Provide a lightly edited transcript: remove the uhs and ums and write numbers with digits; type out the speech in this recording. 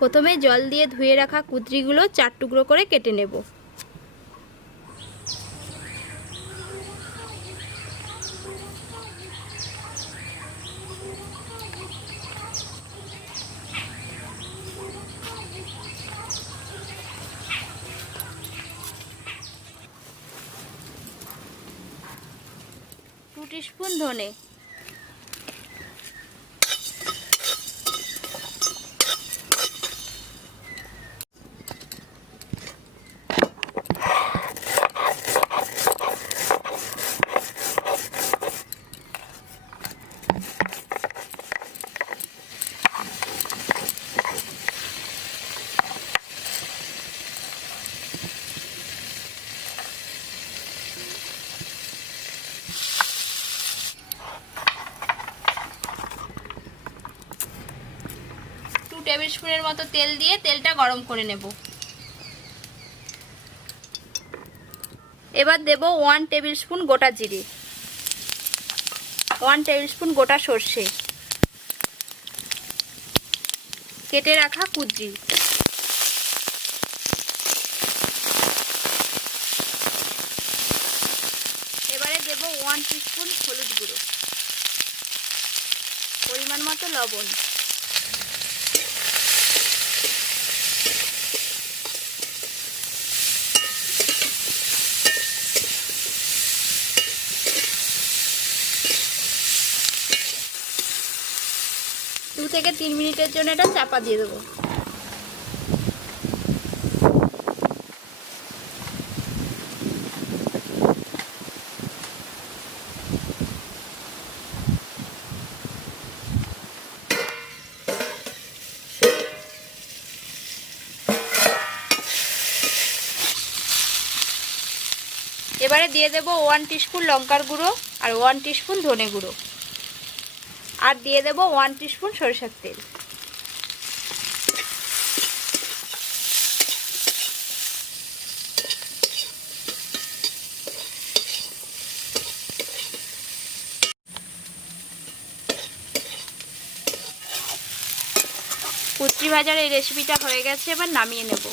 প্রথমে জল দিয়ে ধুয়ে রাখা কুঁদরিগুলো 4 টুকরো করে কেটে নেব। টু টিস্পুন ধনে, টেবিল স্পুনের মতো তেল দিয়ে তেলটা গরম করে নেব। এবার দেব 1 টেবিল স্পুন গোটা জিরে, 1 টেবিল স্পুন গোটা সর্ষে, কেটে রাখা কুঁদরি, এবারে দেব 1 টিস্পুন হলুদ গুঁড়ো, পরিমাণ মতো লবণ, দু থেকে 3 মিনিটের জন্য এটা চাপা দিয়ে দেবো। এবারে দিয়ে দেব 1 টিস্পুন লঙ্কার গুঁড়ো আর 1 টিস্পুন ধনে গুঁড়ো, আর দিয়ে দেব 1 টিস্পুন সরষের তেল। কুঁদরি ভাজার এই রেসিপিটা হয়ে গেছে, এবার নামিয়ে নেব।